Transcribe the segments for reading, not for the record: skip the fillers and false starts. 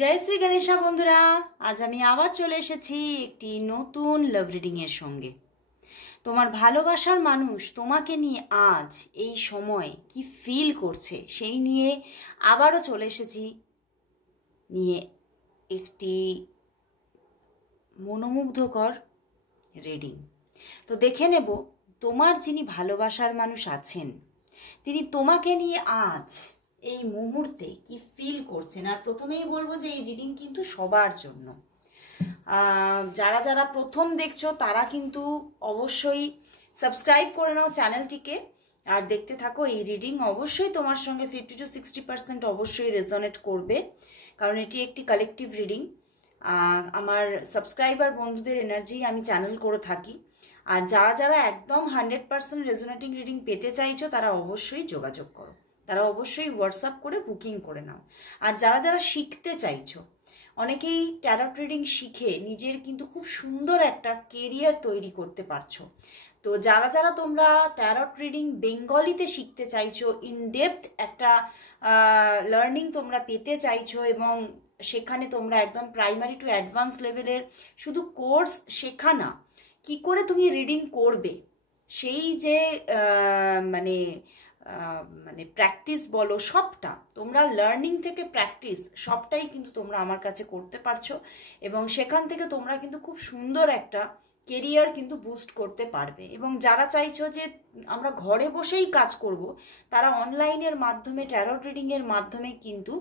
জয় শ্রী গণেশা বন্ধুরা, আজ আমি আবার চলে এসেছি একটি নতুন লাভ রিডিং এর সঙ্গে। তোমার ভালোবাসার মানুষ তোমাকে নিয়ে আজ এই সময় কি ফিল করছে সেই নিয়ে আবারও চলে এসেছি, নিয়ে একটি মনোমুগ্ধকর রিডিং। তো দেখে নেব তোমার যিনি ভালোবাসার মানুষ আছেন তিনি তোমাকে নিয়ে আজ এই মুহূর্তে কি ফিল করছেন। আর প্রথমেই বলবো যে এই রিডিং কিন্তু সবার জন্য। যারা যারা প্রথম দেখছো তারা কিন্তু অবশ্যই সাবস্ক্রাইব করে নাও চ্যানেলটিকে আর দেখতে থাকো। এই রিডিং অবশ্যই তোমার সঙ্গে 50 to 60% অবশ্যই রেজোনেট করবে, কারণ এটি একটি কালেকটিভ রিডিং। আমার সাবস্ক্রাইবার বন্ধুদের এনার্জি আমি চ্যানেল করে থাকি। আর যারা যারা একদম 100% রেজোনেটিং রিডিং পেতে চাইছো তারা অবশ্যই যোগাযোগ করো, তারা অবশ্যই হোয়াটসঅ্যাপ করে বুকিং করে নাও। আর যারা যারা শিখতে চাইছো, অনেকেই ট্যারট রিডিং শিখে নিজের কিন্তু খুব সুন্দর একটা কেরিয়ার তৈরি করতে পারছো। তো যারা যারা তোমরা ট্যারট রিডিং বেঙ্গলিতে শিখতে চাইছো, ইন ডেপথ একটা লার্নিং তোমরা পেতে চাইছো এবং সেখানে তোমরা একদম প্রাইমারি টু অ্যাডভান্স লেভেলের শুধু কোর্স শেখা না, কি করে তুমি রিডিং করবে সেই যে মানে প্র্যাকটিস বলো, সবটা তোমরা লার্নিং থেকে প্র্যাকটিস সবটাই কিন্তু তোমরা আমার কাছে করতে পারছো এবং সেখান থেকে তোমরা কিন্তু খুব সুন্দর একটা কেরিয়ার কিন্তু বুস্ট করতে পারবে। এবং যারা চাইছো যে আমরা ঘরে বসেই কাজ করব, তারা অনলাইনের মাধ্যমে ট্যারট রিডিংয়ের মাধ্যমে কিন্তু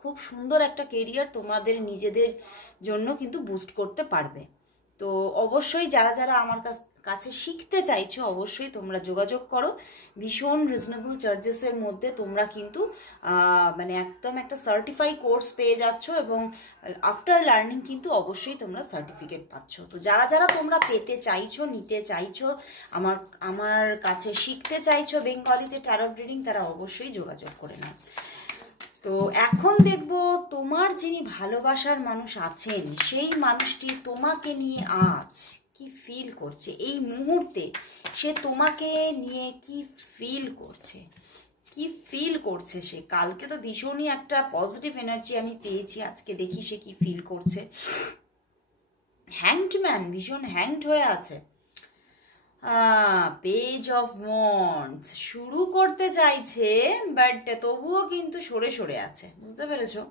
খুব সুন্দর একটা কেরিয়ার তোমাদের নিজেদের জন্য কিন্তু বুস্ট করতে পারবে। তো অবশ্যই যারা যারা আমার কাছে শিখতে চাইছো অবশ্যই তোমরা যোগাযোগ করো। ভীষণ রিজনেবল চার্জেসের মধ্যে তোমরা কিন্তু মানে একদম একটা সার্টিফাই কোর্স পেয়ে যাচ্ছ এবং আফটার লার্নিং কিন্তু অবশ্যই তোমরা সার্টিফিকেট পাচ্ছ। তো যারা যারা তোমরা পেতে চাইছো, নিতে চাইছো, আমার কাছে শিখতে চাইছো বেঙ্গলিতে ট্যারট রিডিং, তারা অবশ্যই যোগাযোগ করে নাও। তো এখন দেখব তোমার যিনি ভালোবাসার মানুষ আছেন সেই মানুষটি তোমাকে নিয়ে আজ কি ফিল করছে, এই মুহূর্তে সে তোমাকে নিয়ে কি ফিল করছে, কি ফিল করছে সে। কালকে তো ভীষণই একটা পজিটিভ এনার্জি আমি পেয়েছি, আজকে দেখি সে কি ফিল করছে। হ্যাংড ম্যান ভীষণ হ্যাংড হয়ে আছে। পেজ অফ ওয়ান্ডস শুরু করতে চাইছে, বাট তবুও কিন্তু সরে সরে আছে, বুঝতে পেরেছো?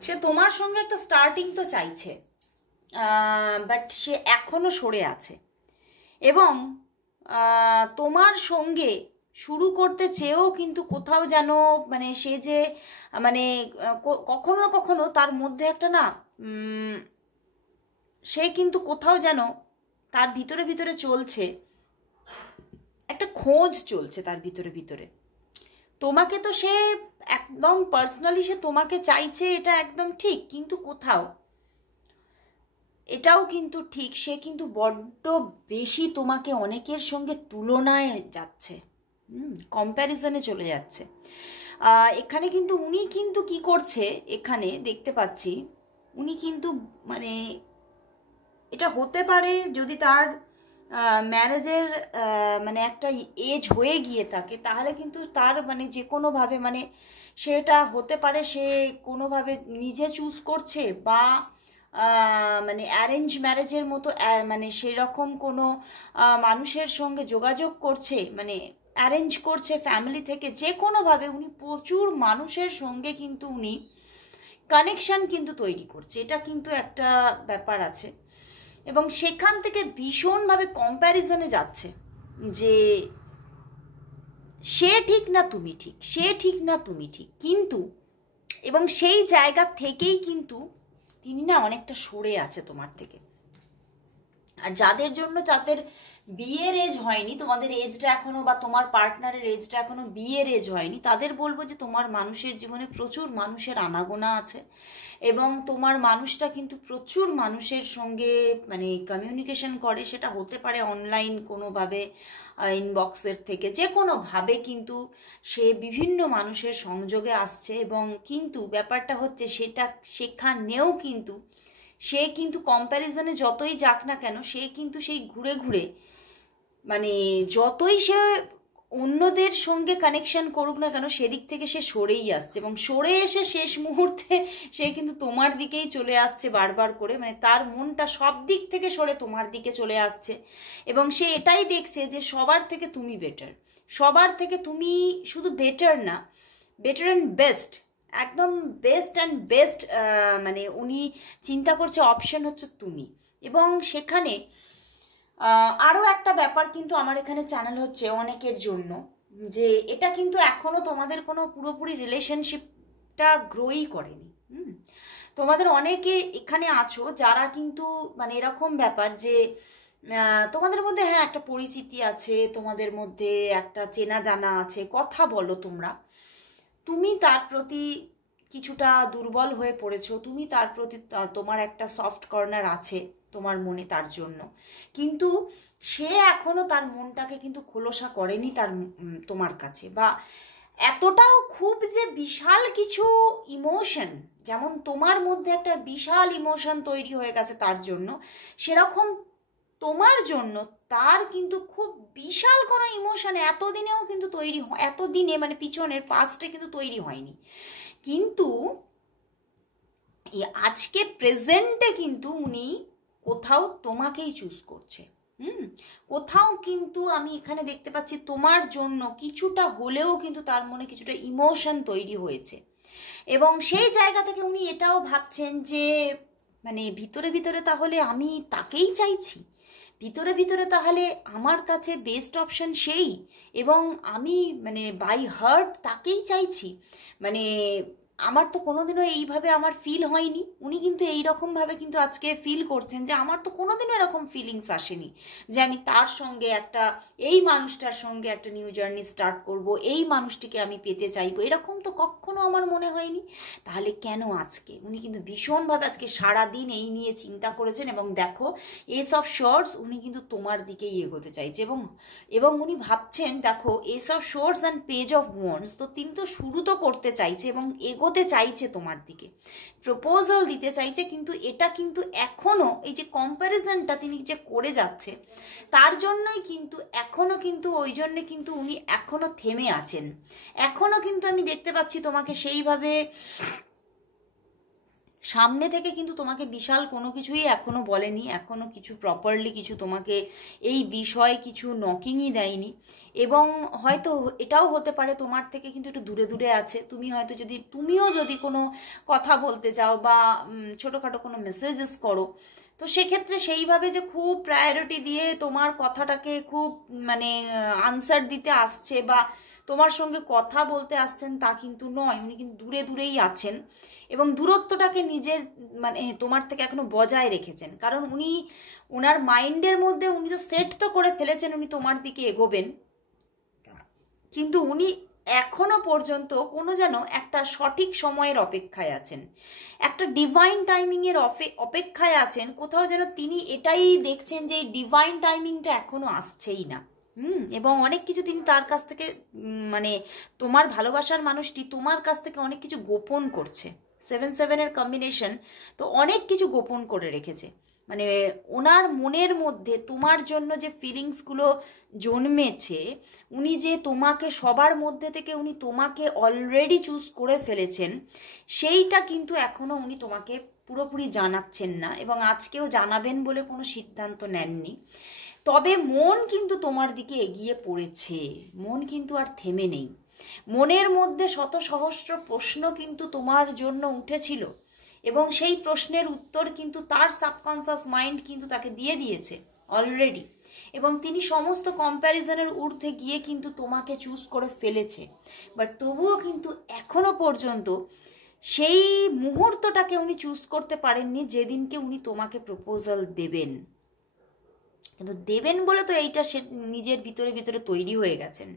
সে তোমার সঙ্গে একটা স্টার্টিং তো চাইছে, বাট সে এখনো সরে আছে এবং তোমার সঙ্গে শুরু করতে চেয়েও কিন্তু কোথাও যেন মানে সে যে মানে কখনো না কখনো তার মধ্যে একটা না সে কিন্তু কোথাও যেন তার ভিতরে ভিতরে চলছে একটা খোঁজ চলছে তার ভিতরে ভিতরে। তোমাকে তো সে একদম পার্সোনালি সে তোমাকে চাইছে, এটা একদম ঠিক, কিন্তু কোথাও এটাও কিন্তু ঠিক সে কিন্তু বড্ড বেশি তোমাকে অনেকের সঙ্গে তুলনায় যাচ্ছে, কম্প্যারিজনে চলে যাচ্ছে। এখানে কিন্তু উনি কিন্তু কি করছে, এখানে দেখতে পাচ্ছি উনি কিন্তু মানে এটা হতে পারে যদি তার ম্যারেজের মানে একটা এজ হয়ে গিয়ে থাকে, তাহলে কিন্তু তার মানে যে কোনোভাবে মানে সেটা হতে পারে সে কোনোভাবে নিজে চুজ করছে বা মানে অ্যারেঞ্জ ম্যারেজের মতো মানে সেরকম কোনো মানুষের সঙ্গে যোগাযোগ করছে, মানে অ্যারেঞ্জ করছে ফ্যামিলি থেকে, যে কোনোভাবে উনি প্রচুর মানুষের সঙ্গে কিন্তু উনি কানেকশান কিন্তু তৈরি করছে, এটা কিন্তু একটা ব্যাপার আছে। এবং সেখান থেকে ভীষণভাবে কম্প্যারিজনে যাচ্ছে যে সে ঠিক না তুমি ঠিক, সে ঠিক না তুমি ঠিক, কিন্তু এবং সেই জায়গা থেকেই কিন্তু তিনি না অনেকটা সরে আছে তোমার থেকে। আর যাদের জন্য যাদের বিয়ের এজ হয়নি, তোমাদের এজটা এখনো বা তোমার পার্টনারের এজটা এখনো বিয়ের এজ হয়নি, তাদের বলবো যে তোমার মানুষের জীবনে প্রচুর মানুষের আনাগোনা আছে এবং তোমার মানুষটা কিন্তু প্রচুর মানুষের সঙ্গে মানে কমিউনিকেশন করে, সেটা হতে পারে অনলাইন কোনোভাবে, ইনবক্সের থেকে, যে কোনোভাবে কিন্তু সে বিভিন্ন মানুষের সংযোগে আসছে। এবং কিন্তু ব্যাপারটা হচ্ছে সেটা সেখানেও কিন্তু সে কিন্তু কম্প্যারিজনে যতই যাক না কেন সে কিন্তু সেই ঘুরে ঘুরে মানে যতই সে অন্যদের সঙ্গে কানেকশন করুক না কেন, সেদিক থেকে সে সরেই আসছে, এবং সরে এসে শেষ মুহূর্তে সে কিন্তু তোমার দিকেই চলে আসছে বারবার করে, মানে তার মনটা সব দিক থেকে সরে তোমার দিকে চলে আসছে, এবং সে এটাই দেখছে যে সবার থেকে তুমি বেটার, সবার থেকে তুমি শুধু বেটার না, বেটার অ্যান্ড বেস্ট, একদম বেস্ট অ্যান্ড বেস্ট, মানে উনি চিন্তা করছে অপশন হচ্ছে তুমি। এবং সেখানে আরও একটা ব্যাপার কিন্তু আমার এখানে চ্যানেল হচ্ছে অনেকের জন্য, যে এটা কিন্তু এখনো তোমাদের কোনো পুরোপুরি রিলেশনশিপটা গ্রোই করেনি। তোমাদের অনেকে এখানে আছো যারা কিন্তু মানে এরকম ব্যাপার যে তোমাদের মধ্যে হ্যাঁ একটা পরিচিতি আছে, তোমাদের মধ্যে একটা চেনা জানা আছে, কথা বলো তোমরা, তুমি তার প্রতি কিছুটা দুর্বল হয়ে পড়েছো, তুমি তার প্রতি তোমার একটা সফট কর্নার আছে তোমার মনে তার জন্য, কিন্তু সে এখনো তার মনটাকে কিন্তু খোলসা করেনি তার তোমার কাছে, বা এতটাও খুব যে বিশাল কিছু ইমোশন, যেমন তোমার মধ্যে একটা বিশাল ইমোশন তৈরি হয়ে গেছে তার জন্য, সেরকম তোমার জন্য তার কিন্তু খুব বিশাল কোনো ইমোশন এতদিনেও কিন্তু তৈরি এতদিনে মানে পিছনের পাস্টে কিন্তু তৈরি হয়নি, কিন্তু আজকে প্রেজেন্টে কিন্তু উনি কোথাও তোমাকেই চুজ করছে। কোথাও কিন্তু আমি এখানে দেখতে পাচ্ছি তোমার জন্য কিছুটা হলেও কিন্তু তার মনে কিছুটা ইমোশন তৈরি হয়েছে, এবং সেই জায়গা থেকে উনি এটাও ভাবছেন যে মানে ভিতরে ভিতরে তাহলে আমি তাকেই চাইছি, ভিতরে ভিতরে তাহলে আমার কাছে বেস্ট অপশন সেই, এবং আমি মানে বাই হার্ট তাকেই চাইছি, মানে আমার তো কোনোদিনও এইভাবে আমার ফিল হয়নি, উনি কিন্তু এইরকমভাবে কিন্তু আজকে ফিল করছেন যে আমার তো কোনোদিনও এরকম ফিলিংস আসেনি যে আমি তার সঙ্গে একটা এই মানুষটার সঙ্গে একটা নিউ জার্নি স্টার্ট করব, এই মানুষটিকে আমি পেতে চাইবো, এরকম তো কখনো আমার মনে হয়নি। তাহলে কেন আজকে উনি কিন্তু ভীষণভাবে আজকে সারাদিন এই নিয়ে চিন্তা করেছেন, এবং দেখো এসব শর্টস উনি কিন্তু তোমার দিকেই এগোতে চাইছে, এবং উনি ভাবছেন দেখো এসব shorts and page of once, তো তিনি তো শুরু তো করতে চাইছে এবং এগোতে চাইছে তোমার দিকে, প্রপোজাল দিতে চাইছে, কিন্তু এটা কিন্তু এখনো এই যে কম্প্যারিজনটা তিনি যে করে যাচ্ছে তার জন্যই কিন্তু এখনো কিন্তু ওই জন্যে কিন্তু উনি এখনো থেমে আছেন, এখনো কিন্তু আমি দেখতে পাচ্ছি তোমাকে সেইভাবে সামনে থেকে কিন্তু তোমাকে বিশাল কোনো কিছুই এখনো বলেনি, এখনো কিছু প্রপারলি কিছু তোমাকে এই বিষয়ে কিছু নকিংই দেয়নি, এবং হয়তো এটাও হতে পারে তোমার থেকে কিন্তু একটু দূরে দূরে আছে, তুমি হয়তো যদি তুমিও যদি কোনো কথা বলতে চাও বা ছোটোখাটো কোনো মেসেজেস করো, তো সেক্ষেত্রে সেইভাবে যে খুব প্রায়োরিটি দিয়ে তোমার কথাটাকে খুব মানে আনসার দিতে আসছে বা তোমার সঙ্গে কথা বলতে আসছেন তা কিন্তু নয়, উনি কিন্তু দূরে দূরেই আছেন, এবং দূরত্বটাকে নিজের মানে তোমার থেকে এখনো বজায় রেখেছেন, কারণ উনি ওনার মাইন্ডের মধ্যে উনি তো সেট তো করে ফেলেছেন উনি তোমার দিকে এগোবেন, কিন্তু উনি এখনো পর্যন্ত কোনো যেন একটা সঠিক সময়ের অপেক্ষায় আছেন, একটা ডিভাইন টাইমিংয়ের অপেক্ষায় আছেন, কোথাও যেন তিনি এটাই দেখছেন যে এই ডিভাইন টাইমিংটা এখনো আসছেই না। এবং অনেক কিছু তিনি তার কাছ থেকে মানে তোমার ভালোবাসার মানুষটি তোমার কাছ থেকে অনেক কিছু গোপন করছে, 7-7-এর কম্বিনেশন, তো অনেক কিছু গোপন করে রেখেছে, মানে ওনার মনের মধ্যে তোমার জন্য যে ফিলিংসগুলো জন্মেছে, উনি যে তোমাকে সবার মধ্যে থেকে উনি তোমাকে অলরেডি চুজ করে ফেলেছেন, সেইটা কিন্তু এখনও উনি তোমাকে পুরোপুরি জানাচ্ছেন না, এবং আজকেও জানাবেন বলে কোনো সিদ্ধান্ত নেননি, তবে মন কিন্তু তোমার দিকে এগিয়ে পড়েছে, মন কিন্তু আর থেমে নেই, মনের মধ্যে শত সহস্র প্রশ্ন কিন্তু তোমার জন্য উঠেছিল, এবং সেই প্রশ্নের উত্তর কিন্তু তার সাবকনসিয়াস মাইন্ড কিন্তু তাকে দিয়ে দিয়েছে অলরেডি, এবং তিনি সমস্ত কম্প্যারিজনের ঊর্ধ্বে গিয়ে কিন্তু তোমাকে চুজ করে ফেলেছে, বাট তবুও কিন্তু এখনো পর্যন্ত সেই মুহূর্তটাকে উনি চুজ করতে পারেননি যেদিনকে উনি তোমাকে প্রপোজাল দেবেন, কিন্তু দেবেন বলে তো এইটা সে নিজের ভিতরে ভিতরে তৈরি হয়ে গেছেন,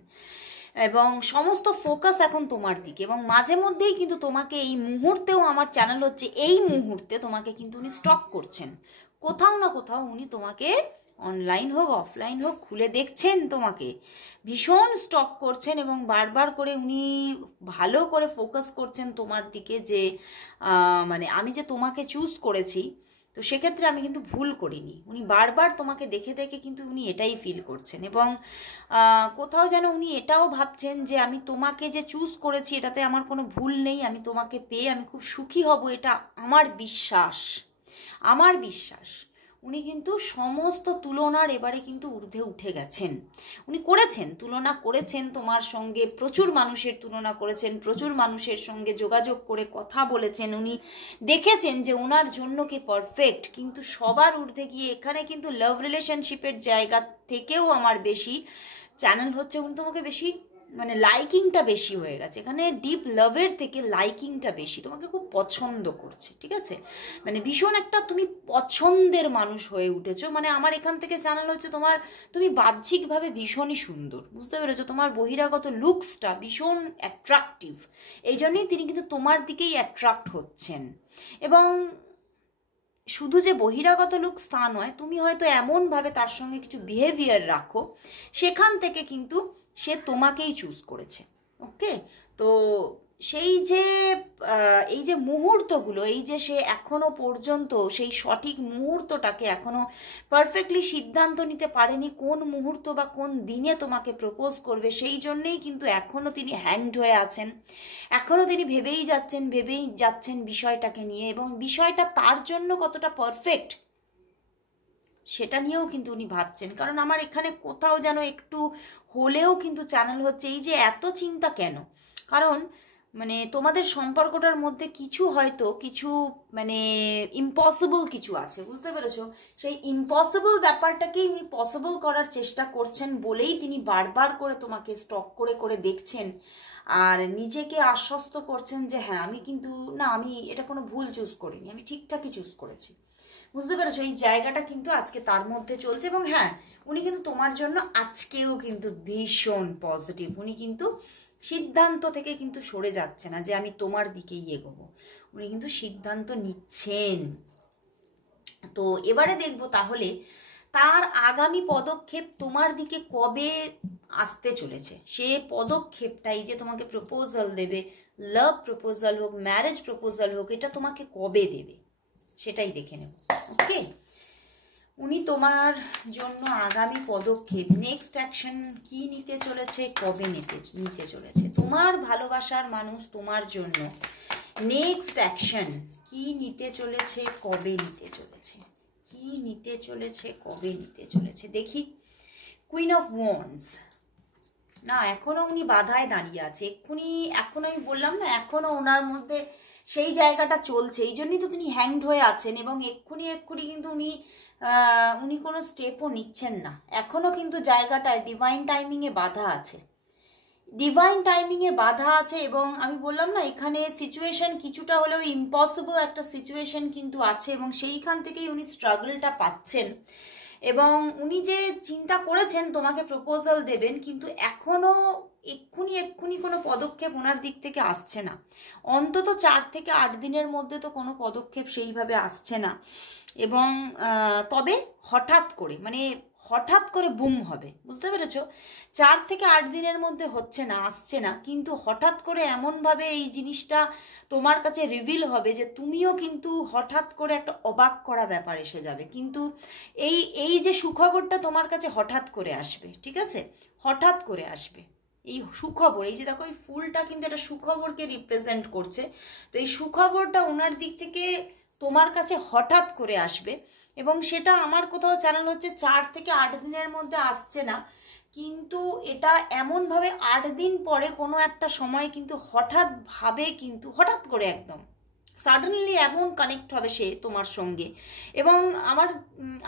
এবং সমস্ত ফোকাস এখন তোমার দিকে, এবং মাঝে মধ্যেই কিন্তু তোমাকে এই মুহূর্তেও আমার চ্যানেল হচ্ছে এই মুহূর্তে তোমাকে কিন্তু উনি স্টক করছেন, কোথাও না কোথাও উনি তোমাকে অনলাইন হোক অফলাইন হোক খুলে দেখছেন, তোমাকে ভীষণ স্টক করছেন, এবং বারবার করে উনি ভালো করে ফোকাস করছেন তোমার দিকে যে মানে আমি যে তোমাকে চুজ করেছি তো সেক্ষেত্রে আমি কিন্তু ভুল করিনি, উনি বারবার তোমাকে দেখে দেখে কিন্তু উনি এটাই ফিল করছেন, এবং কোথাও যেন উনি এটাও ভাবছেন যে আমি তোমাকে যে চুজ করেছি এটাতে আমার কোনো ভুল নেই, আমি তোমাকে পেয়ে আমি খুব সুখী হব, এটা আমার বিশ্বাস, আমার বিশ্বাস। উনি কিন্তু সমস্ত তুলনার এবারে কিন্তু ঊর্ধ্বে উঠে গেছেন। উনি করেছেন, তুলনা করেছেন তোমার সঙ্গে, প্রচুর মানুষের তুলনা করেছেন, প্রচুর মানুষের সঙ্গে যোগাযোগ করে কথা বলেছেন, উনি দেখেছেন যে ওনার জন্য কে পারফেক্ট, কিন্তু সবার ঊর্ধ্বে গিয়ে এখানে কিন্তু লাভ রিলেশনশিপের জায়গা থেকেও আমার বেশি চ্যানেল হচ্ছে উনি তোমাকে বেশি মানে লাইকিংটা বেশি হয়ে গেছে, এখানে ডিপ লাভের থেকে লাইকিংটা বেশি, তোমাকে খুব পছন্দ করছে, ঠিক আছে, মানে ভীষণ একটা তুমি পছন্দের মানুষ হয়ে উঠেছো। মানে আমার এখান থেকে চ্যানেল হচ্ছে তুমি বাহ্যিকভাবে ভীষণই সুন্দর, বুঝতে পেরেছো, তোমার বহিরাগত লুকসটা ভীষণ অ্যাট্রাকটিভ, এই জন্যই তিনি কিন্তু তোমার দিকেই অ্যাট্রাক্ট হচ্ছেন। এবং শুধু যে বহিরাগত লুকস তা নয়, তুমি হয়তো এমনভাবে তার সঙ্গে কিছু বিহেভিয়ার রাখো, সেখান থেকে কিন্তু সে তোমাকেই চুজ করেছে। ওকে, তো সেই যে এই যে মুহূর্তগুলো, এই যে সে এখনো পর্যন্ত সেই সঠিক মুহূর্তটাকে এখনো পারফেক্টলি সিদ্ধান্ত নিতে পারেনি কোন মুহূর্ত বা কোন দিনে তোমাকে প্রপোজ করবে, সেই জন্যেই কিন্তু এখনো তিনি হ্যাংড হয়ে আছেন, এখনো তিনি ভেবেই যাচ্ছেন বিষয়টাকে নিয়ে, এবং বিষয়টা তার জন্য কতটা পারফেক্ট সেটা নিয়েও কিন্তু উনি ভাবছেন। কারণ আমার এখানে কোথাও যেন একটু হলেও কিন্তু চ্যানেল হচ্ছে এই যে এত চিন্তা কেন, কারণ মানে তোমাদের সম্পর্কটার মধ্যে কিছু হয়তো কিছু মানে ইম্পসিবল কিছু আছে, বুঝতে পেরেছো, সেই ইম্পসিবল ব্যাপারটাকেই উনি পসিবল করার চেষ্টা করছেন বলেই তিনি বারবার করে তোমাকে স্টক করে করে দেখছেন, আর নিজেকে আশ্বস্ত করছেন যে হ্যাঁ আমি কিন্তু না, আমি এটা কোনো ভুল চুজ করিনি, আমি ঠিকঠাকই চুজ করেছি, বুঝতে পেরেছো, এই জায়গাটা কিন্তু আজকে তার মধ্যে চলছে। এবং হ্যাঁ, উনি কিন্তু তোমার জন্য আজকেও কিন্তু ভীষণ পজিটিভ, উনি কিন্তু সিদ্ধান্ত থেকে কিন্তু সরে যাচ্ছে না যে আমি তোমার দিকেই এগোবো, উনি কিন্তু সিদ্ধান্ত নিচ্ছেন। তো এবারে দেখবো তাহলে তার আগামী পদক্ষেপ তোমার দিকে কবে আসতে চলেছে, সে পদক্ষেপটাই যে তোমাকে প্রপোজাল দেবে, লাভ প্রপোজাল হোক, ম্যারেজ প্রপোজাল হোক, এটা তোমাকে কবে দেবে সেটাই দেখে নেব। ওকে, উনি তোমার জন্য আগামী পদক্ষেপ, নেক্সট অ্যাকশন কি নিতে চলেছে, কবে নিতে চলেছে, তোমার ভালোবাসার মানুষ তোমার জন্য নেক্সট অ্যাকশন কি নিতে চলেছে, কবে নিতে চলেছে, কি নিতে চলেছে, কবে নিতে চলেছে, দেখি। কুইন অফ ওয়ান্ডস, না এখনো উনি বাধায় দাঁড়িয়ে আছে, এখনো আমি বললাম না, এখনো ওনার মধ্যে সেই জায়গাটা চলছে, এই জন্যই তো তিনি হ্যাংড হয়ে আছেন, এবং এক্ষুনি কিন্তু উনি কোনো স্টেপও নিচ্ছেন না, এখনো কিন্তু জায়গাটায় ডিভাইন টাইমিংয়ে বাধা আছে, ডিভাইন টাইমিংয়ে বাধা আছে। এবং আমি বললাম না, এখানে সিচুয়েশন কিছুটা হলেও ইম্পসিবল একটা সিচুয়েশন কিন্তু আছে, এবং সেইখান থেকেই উনি স্ট্রাগলটা পাচ্ছেন, এবং উনি যে চিন্তা করেছেন তোমাকে প্রপোজাল দেবেন, কিন্তু এখনও এক্ষুনি কোনো পদক্ষেপ ওনার দিক থেকে আসছে না, অন্তত 4 থেকে 8 দিনের মধ্যে তো কোনো পদক্ষেপ সেইভাবে আসছে না। এবং তবে হঠাৎ করে বুম হবে, বুঝতে পেরেছ, 4 থেকে 8 দিনের মধ্যে আসছে না, কিন্তু হঠাৎ করে এমনভাবে এই জিনিসটা তোমার কাছে রিভিল হবে যে তুমিও কিন্তু হঠাৎ করে একটা অবাক করা ব্যাপার এসে যাবে, কিন্তু এই যে সুখবরটা তোমার কাছে হঠাৎ করে আসবে, ঠিক আছে, হঠাৎ করে আসবে এই সুখবর, এই যে দেখো এই ফুলটা কিন্তু একটা সুখবরকে রিপ্রেজেন্ট করছে, তো এই সুখবরটা ওনার দিক থেকে তোমার কাছে হঠাৎ করে আসবে, এবং সেটা আমার কোথাও চ্যানেল হচ্ছে 4 থেকে 8 দিনের মধ্যে আসছে না, কিন্তু এটা এমনভাবে 8 দিন পরে কোনো একটা সময় কিন্তু হঠাৎ করে একদম সাডেনলি এমন কানেক্ট হবে সে তোমার সঙ্গে। এবং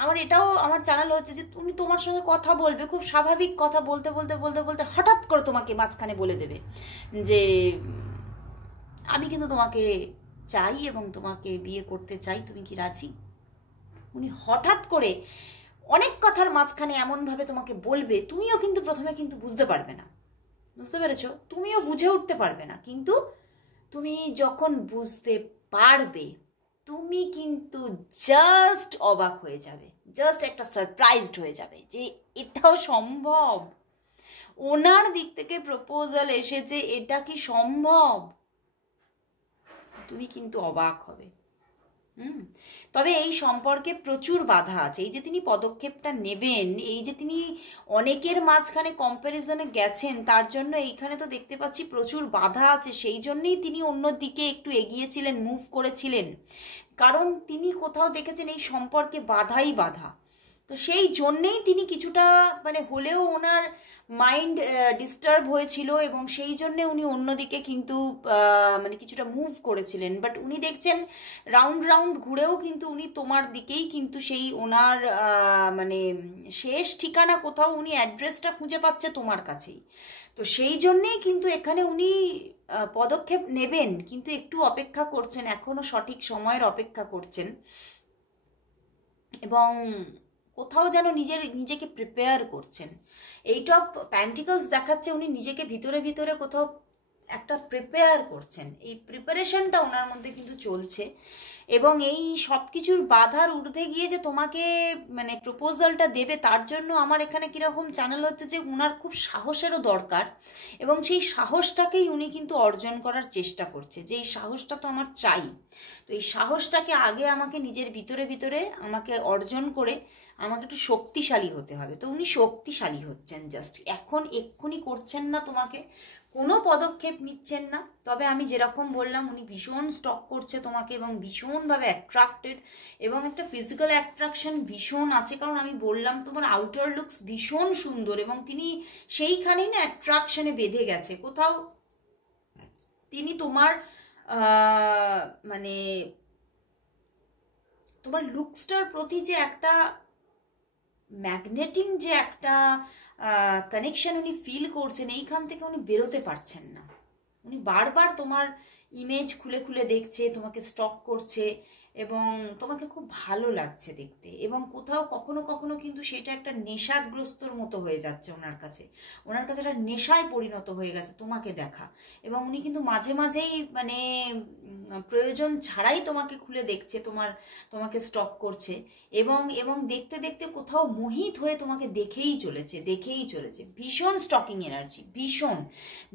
আমার এটাও আমার চ্যানেল হচ্ছে যে তুমি তোমার সঙ্গে কথা বলবে, খুব স্বাভাবিক কথা বলতে বলতে বলতে বলতে হঠাৎ করে তোমাকে মাঝখানে বলে দেবে যে আমি কিন্তু তোমাকে চাই এবং তোমাকে বিয়ে করতে চাই, তুমি কি রাজি। উনি হঠাৎ করে অনেক কথার মাঝখানে এমনভাবে তোমাকে বলবে, তুমিও কিন্তু প্রথমে কিন্তু বুঝতে পারবে না, বুঝতে পেরেছো, তুমিও বুঝে উঠতে পারবে না, কিন্তু তুমি যখন বুঝতে পারবে তুমি কিন্তু জাস্ট অবাক হয়ে যাবে, জাস্ট একটা সারপ্রাইজড হয়ে যাবে যে এটাও সম্ভব, ওনার দিক থেকে প্রপোজাল এসেছে, এটা কি সম্ভব, তুমি কিন্তু অবাক হবে। হুম। তবে এই সম্পর্কে প্রচুর বাধা আছে। এই যে তিনি পদক্ষেপটা নেবেন, এই যে তিনি অনেকের মাঝখানে কম্প্যারিজনে গেছেন, তার জন্য এইখানে তো দেখতে পাচ্ছি প্রচুর বাধা আছে। সেই জন্যই তিনি অন্যদিকে একটু এগিয়েছিলেন, মুভ করেছিলেন, কারণ তিনি কোথাও দেখেছেন এই সম্পর্কে বাধাই বাধা। তো সেই জন্যেই তিনি কিছুটা মানে হলেও ওনার মাইন্ড ডিস্টার্ব হয়েছিল, এবং সেই জন্যে উনি অন্যদিকে কিন্তু মানে কিছুটা মুভ করেছিলেন। বাট উনি দেখছেন রাউন্ড রাউন্ড ঘুরেও কিন্তু উনি তোমার দিকেই কিন্তু সেই ওনার মানে শেষ ঠিকানা কোথাও উনি অ্যাড্রেসটা খুঁজে পাচ্ছে তোমার কাছেই। তো সেই জন্যেই কিন্তু এখানে উনি পদক্ষেপ নেবেন, কিন্তু একটু অপেক্ষা করছেন, এখনো সঠিক সময়ের অপেক্ষা করছেন, এবং কোথাও যেন নিজেকে প্রিপেয়ার করছেন। এইট অফ প্যান্টিকলস দেখাচ্ছে উনি নিজেকে ভিতরে ভিতরে কোথাও একটা প্রিপেয়ার করছেন। এই প্রিপারেশনটা ওনার মধ্যে কিন্তু চলছে, এবং এই সব কিছুর বাধার ঊর্ধ্বে গিয়ে যে তোমাকে মানে প্রপোজালটা দেবে, তার জন্য আমার এখানে কীরকম চ্যানেল হচ্ছে যে ওনার খুব সাহসেরও দরকার, এবং সেই সাহসটাকেই উনি কিন্তু অর্জন করার চেষ্টা করছে, যে এই সাহসটা তো আমার চাই। তো এই সাহসটাকে আগে আমাকে নিজের ভিতরে ভিতরে আমাকে অর্জন করে আমাকে একটু শক্তিশালী হতে হবে। তো উনি শক্তিশালী হচ্ছেন, জাস্ট এখন এক্ষুনি করছেন না, তোমাকে কোনো পদক্ষেপ নিচ্ছেন না। তবে আমি যেরকম বললাম, উনি ভীষণ স্টক করছে তোমাকে, এবং ভীষণভাবে অ্যাট্রাক্টেড, এবং একটা ফিজিক্যাল অ্যাট্রাকশন ভীষণ আছে, কারণ আমি বললাম তোমার আউটার লুকস ভীষণ সুন্দর, এবং তিনি সেইখানেই না অ্যাট্রাকশনে বেঁধে গেছে কোথাও। তিনি তোমার মানে তোমার লুকসটার প্রতি যে একটা ম্যাগনেটিং যে একটা কানেকশন উনি ফিল করছেন, এইখান থেকে উনি বেরোতে পারছেন না। উনি বারবার তোমার ইমেজ খুলে খুলে দেখছে, তোমাকে স্টক করছে, এবং তোমাকে খুব ভালো লাগছে দেখতে, এবং কোথাও কখনো কখনো কিন্তু সেটা একটা নেশাগ্রস্তর মতো হয়ে যাচ্ছে ওনার কাছে। ওনার কাছে একটা নেশায় পরিণত হয়ে গেছে তোমাকে দেখা, এবং উনি কিন্তু মাঝে মাঝেই মানে প্রয়োজন ছাড়াই তোমাকে খুলে দেখছে, তোমাকে স্টক করছে, এবং এবং দেখতে দেখতে কোথাও মোহিত হয়ে তোমাকে দেখেই চলেছে। ভীষণ স্টকিং এনার্জি,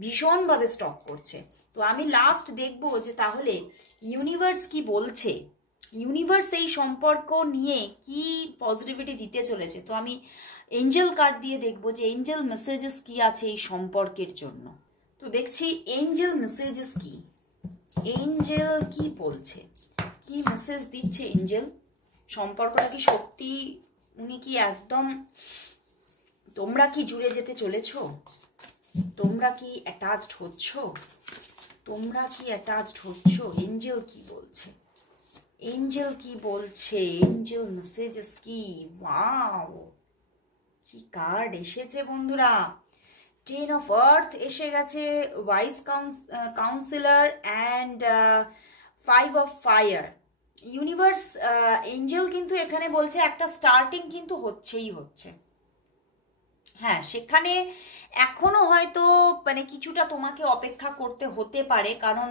ভীষণভাবে স্টক করছে। তো আমি লাস্ট দেখবো যে তাহলে ইউনিভার্স কি বলছে, ইউনিভার্স এই সম্পর্ক নিয়ে কি পজিটিভিটি দিতে চলেছে। তো আমি এঞ্জেল কার্ড দিয়ে দেখবো যে এঞ্জেল মেসেজেস কি আছে এই সম্পর্কের জন্য। তো দেখছি এঞ্জেল মেসেজেস কি, এঞ্জেল কি বলছে, কি মেসেজ দিচ্ছে এঞ্জেল। সম্পর্কটা কি সত্যি, উনি কি একদম, তোমরা কি জুড়ে যেতে চলেছ, তোমরা কি অ্যাটাচড হচ্ছ, এঞ্জেল কি বলছে, এঞ্জেল কি বলছে, এঞ্জেল মেসেজেস কি। ওয়াও, কি কার্ড এসেছে বন্ধুরা, 10 অফ আর্থ এসে গেছে, wise councillor and 5 of fire. Universe Angel কিন্তু এখানে বলছে একটা স্টার্টিং কিন্তু হচ্ছে। হ্যাঁ, সেখানে এখনো হয়তো মানে কিছুটা তোমাকে অপেক্ষা করতে হতে পারে, কারণ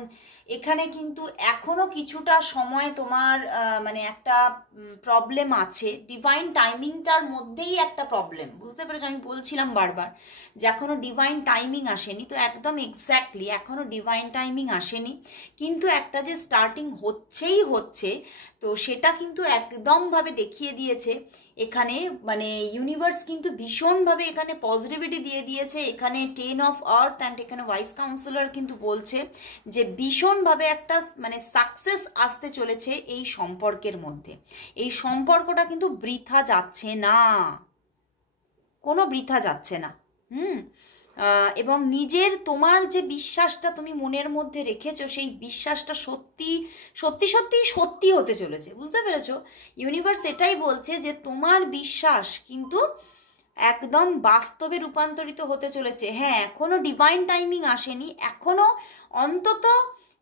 এখানে কিন্তু এখনো কিছুটা সময় তোমার মানে একটা প্রবলেম আছে। ডিভাইন টাইমিংটার মধ্যেই একটা প্রবলেম, বুঝতে পেরেছো? আমি বলছিলাম বারবার যে এখনো ডিভাইন টাইমিং আসেনি, তো একদম এক্স্যাক্টলি এখনো ডিভাইন টাইমিং আসেনি, কিন্তু একটা যে স্টার্টিং হচ্ছে, তো সেটা কিন্তু একদমভাবে দেখিয়ে দিয়েছে এখানে। মানে ইউনিভার্স কিন্তু ভীষণভাবে এখানে পজিটিভিটি দিয়ে দিয়েছে। এখানে 10 অফ আর্থ অ্যান্ড এখানে ওয়াইস কাউন্সিলর কিন্তু বলছে যে ভীষণভাবে একটা মানে সাকসেস আসতে চলেছে এই সম্পর্কের মধ্যে। এই সম্পর্কটা কিন্তু বৃথা যাচ্ছে না, কোনো বৃথা যাচ্ছে না। এবং নিজের তোমার যে বিশ্বাসটা তুমি মনের মধ্যে রেখেছো, সেই বিশ্বাসটা সত্যি হতে চলেছে, বুঝতে পেরেছো? ইউনিভার্স এটাই বলছে যে তোমার বিশ্বাস কিন্তু একদম বাস্তবে রূপান্তরিত হতে চলেছে। হ্যাঁ, এখনো ডিভাইন টাইমিং আসেনি, এখনো অন্তত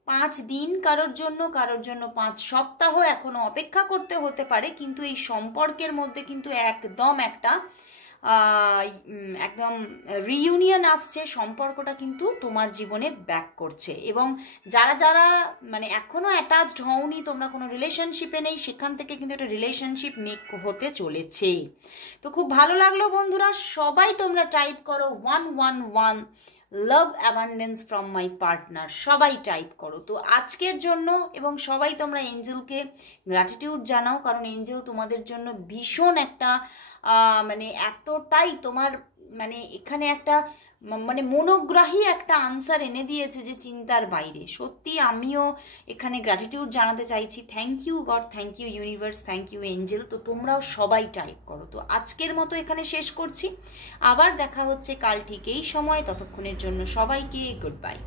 5 দিন কারোর জন্য 5 সপ্তাহ এখনো অপেক্ষা করতে হতে পারে, কিন্তু এই সম্পর্কের মধ্যে কিন্তু একদম একটা একদম রিইউনিয়ন আসছে। সম্পর্কটা কিন্তু তোমার জীবনে ব্যাক করছে, এবং যারা মানে এখনো অ্যাটাচড হওনি, তোমরা কোনো রিলেশনশিপে নেই, সেখান থেকে কিন্তু একটা রিলেশনশিপ মেক হতে চলেছে। তো খুব ভালো লাগলো বন্ধুরা, সবাই তোমরা টাইপ করো 111 লাভ অ্যাবান্ডেন্স ফ্রম মাই পার্টনার, সবাই টাইপ করো। তো আজকের জন্য এবং সবাই তোমরা এঞ্জেলকে গ্র্যাটিটিউড জানাও, কারণ এঞ্জেল তোমাদের জন্য ভীষণ একটা মানে এতটাই তোমার মানে এখানে একটা মানে মনোগ্রাহী একটা আনসার এনে দিয়েছে যে চিন্তার বাইরে। সত্যি আমিও এখানে গ্র্যাটিটিউড জানাতে চাইছি। Thank you God, thank you universe, thank you angel. তো তোমরাও সবাই টাইপ করো। তো আজকের মতো এখানে শেষ করছি, আবার দেখা হচ্ছে কাল ঠিক এই সময়। ততক্ষণের জন্য সবাইকে গুড বাই।